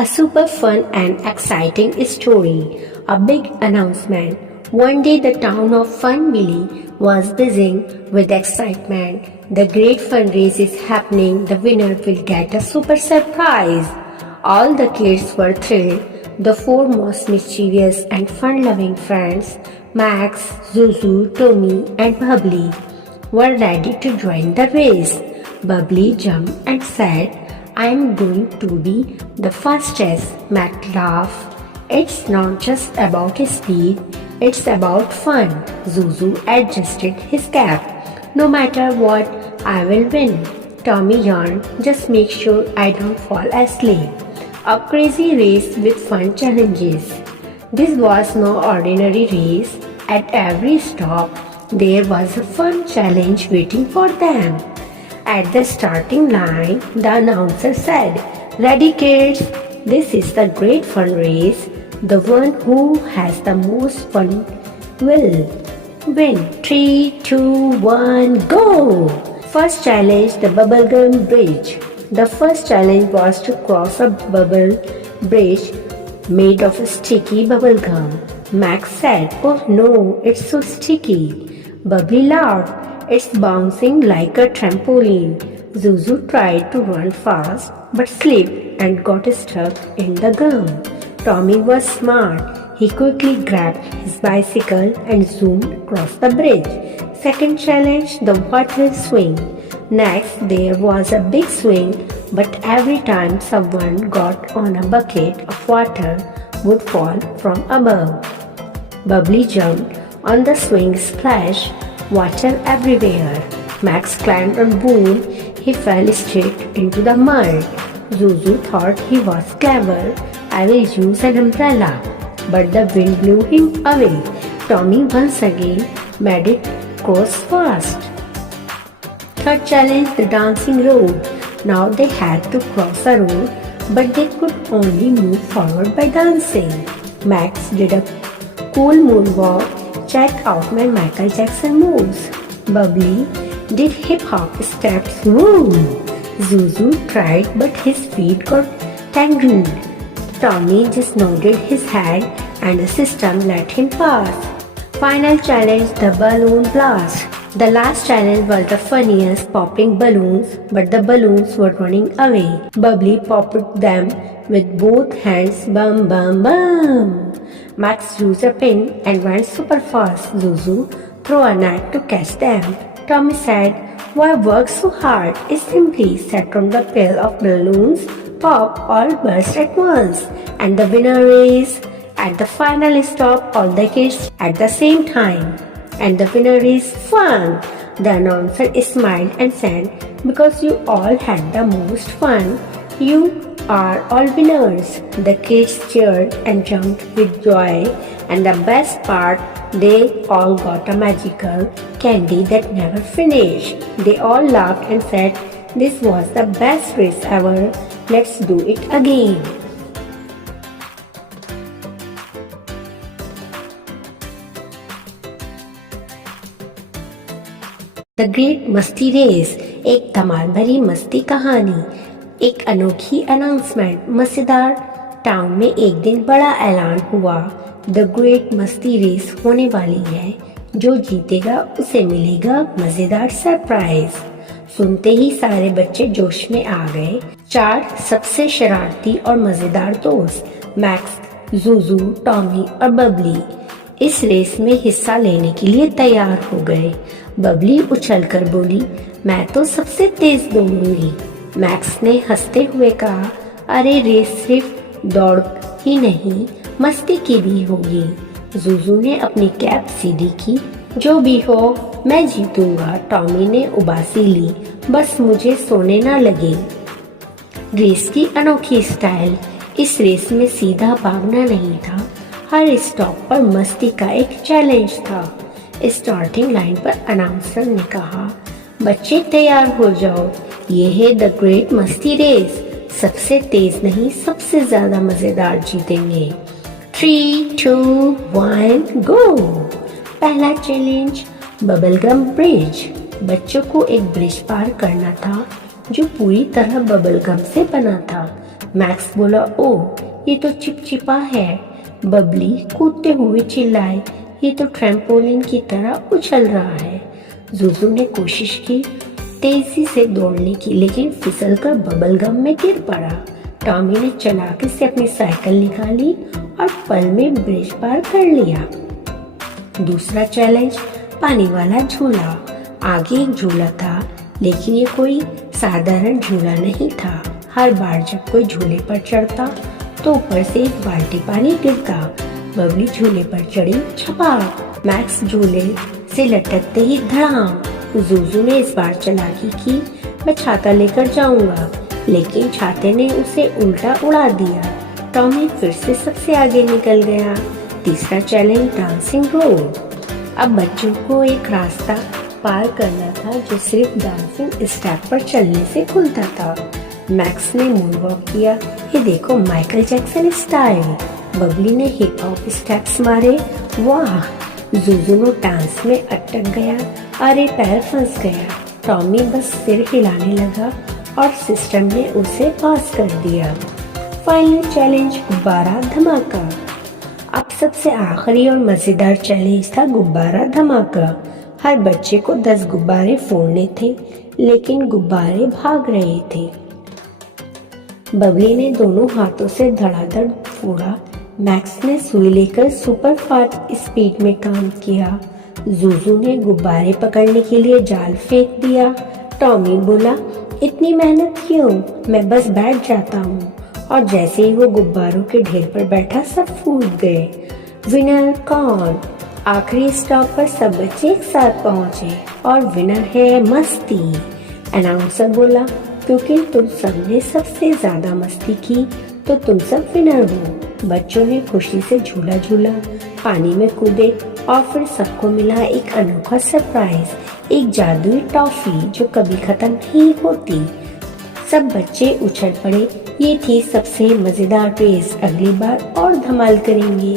A super fun and exciting story. A big announcement. One day the town of Funville was buzzing with excitement. The great fun race is happening. The winner will get a super surprise. All the kids were thrilled. The four most mischievous and fun-loving friends, Max, Zuzu, Tommy, and Bubbly, were ready to join the race. Bubbly jumped and said, I'm going to be the fastest. Max laughed. It's not just about speed, it's about fun. Zuzu adjusted his cap. No matter what, I will win. Tommy yawned, just make sure I don't fall asleep. A crazy race with fun challenges. This was no ordinary race. At every stop, there was a fun challenge waiting for them. At the starting line, the announcer said, Ready kids, this is the great fun race. The one who has the most fun will win. 3, 2, 1, go! First challenge, the bubblegum bridge. The first challenge was to cross a bubble bridge made of sticky bubblegum. Max said, Oh no, it's so sticky. Bubbly laughed. It's bouncing like a trampoline. Zuzu tried to run fast but slipped and got stuck in the gum. Tommy was smart. He quickly grabbed his bicycle and zoomed across the bridge. Second challenge, the water swing. Next, there was a big swing, but every time someone got on a bucket of water would fall from above. Bubbly jumped on the swing, splash, water everywhere. Max climbed on Boone. He fell straight into the mud. Zuzu thought he was clever. I will use an umbrella. But the wind blew him away. Tommy once again made it cross fast. Third challenge, the dancing road. Now they had to cross a road, but they could only move forward by dancing. Max did a cool moonwalk. Check out my Michael Jackson moves. Bubbly did hip-hop steps. Woo! Zuzu tried, but his feet got tangled. Tommy just nodded his head and the system let him pass. Final challenge, the balloon blast. The last challenge was the funniest, popping balloons, but the balloons were running away. Bubbly popped them with both hands. Bum bum bum. Max used a pin and went super fast. Zuzu threw a net to catch them. Tommy said, Why work so hard? It simply sat on the pile of balloons. Pop all burst at once. And the winner is, at the final stop, all the kids at the same time. And the winner is fun. The announcer smiled and said, Because you all had the most fun, you are all winners. The kids cheered and jumped with joy. And the best part, they all got a magical candy that never finished. They all laughed and said, This was the best race ever. Let's do it again. The great मस्ती race, एक धमाल भरी मस्ती कहानी, एक अनोखी announcement. मजेदार town में एक दिन बड़ा ऐलान हुआ, द ग्रेट मस्ती रेस होने वाली है। जो जीतेगा उसे मिलेगा मजेदार सरप्राइज। सुनते ही सारे बच्चे जोश में आ गए। 4 सबसे शरारती और मजेदार दोस्त, मैक्स, जुजू, टॉमी और बबली, इस रेस में हिस्सा लेने के लिए तैयार हो गए। बबली उछलकर बोली, मैं तो सबसे तेज दौड़ूंगी। मैक्स ने हंसते हुए कहा, अरे रेस सिर्फ दौड़ ही नहीं, मस्ती की भी होगी। जुजू ने अपनी कैप सीधी की, जो भी हो मैं जीतूंगा। टॉमी ने उबासी ली, बस मुझे सोने ना लगे। रेस की अनोखी स्टाइल। इस रेस में सीधा भागना नहीं था, हर स्टॉप पर मस्ती का एक चैलेंज था। स्टार्टिंग लाइन पर अनाउंसर ने कहा, बच्चे तैयार हो जाओ, ये है द ग्रेट मस्ती रेस। सबसे तेज नहीं, सबसे ज्यादा मजेदार जीतेंगे। 3, 2, 1, गो। पहला चैलेंज, बबलगम ब्रिज। बच्चों को एक ब्रिज पार करना था जो पूरी तरह बबलगम से बना था। मैक्स बोला, ओह ये तो चिपचिपा है। बबली कूदते हुए चिल्लाए, ये तो ट्रैम्पोलिन की तरह उछल रहा है। जुजू ने कोशिश की तेजी से दौड़ने की, लेकिन फिसलकर बबल गम में गिर पड़ा। टॉमी ने चालाकी से अपनी साइकिल निकाली और पल में ब्रिज पार कर लिया। दूसरा चैलेंज, पानी वाला झूला। आगे एक झूला था, लेकिन ये कोई साधारण झूला नहीं था। हर बार जब कोई झूले पर चढ़ता तो ऊपर से एक बाल्टी पानी गिरता। बबली झूले पर चढ़ी, छपाक। मैक्स झूले से लटकते ही धड़ाम। जुजू ने इस बार चालाकी की, मैं छाता लेकर जाऊंगा, लेकिन छाते ने उसे उल्टा उड़ा दिया। टॉमी फिर से सबसे आगे निकल गया। तीसरा चैलेंज, डांसिंग रोड। अब बच्चों को एक रास्ता पार करना था जो सिर्फ डांसिंग स्टेप पर चलने से खुलता था। मैक्स ने मूनवॉक किया, ये देखो माइकल जैक्सन स्टाइल। बबली ने हिप हॉप स्टेप्स मारे, वाह। जुजुनो डांस में अटक गया, अरे पैर फंस गया। टॉमी बस सिर हिलाने लगा और सिस्टम ने उसे पास कर दिया। फाइनल चैलेंज, गुब्बारा धमाका। अब सबसे आखिरी और मजेदार चैलेंज था गुब्बारा धमाका। हर बच्चे को 10 गुब्बारे फोड़ने थे, लेकिन गुब्बारे भाग रहे थे। बबली ने दोनों हाथों से धड़ाधड़ फोड़ा। मैक्स ने सुई लेकर सुपर फास्ट स्पीड में काम किया। जुजू ने गुब्बारे पकड़ने के लिए जाल फेंक दिया। टॉमी बोला, इतनी मेहनत क्यों, मैं बस बैठ जाता हूँ। और जैसे ही वो गुब्बारों के ढेर पर बैठा, सब फूट गए। विनर कौन? आखिरी स्टॉप पर सब बच्चे एक साथ पहुंचे और विनर है मस्ती। अनाउंसर बोला, क्योंकि तुम सबने सबसे ज्यादा मस्ती की तो तुम सब विनर हो। बच्चों ने खुशी से झूला झूला, पानी में कूदे और फिर सबको मिला एक अनोखा सरप्राइज, एक जादुई टॉफी जो कभी खत्म नहीं होती। सब बच्चे उछल पड़े। ये थी सबसे मजेदार रेस, अगली बार और धमाल करेंगे।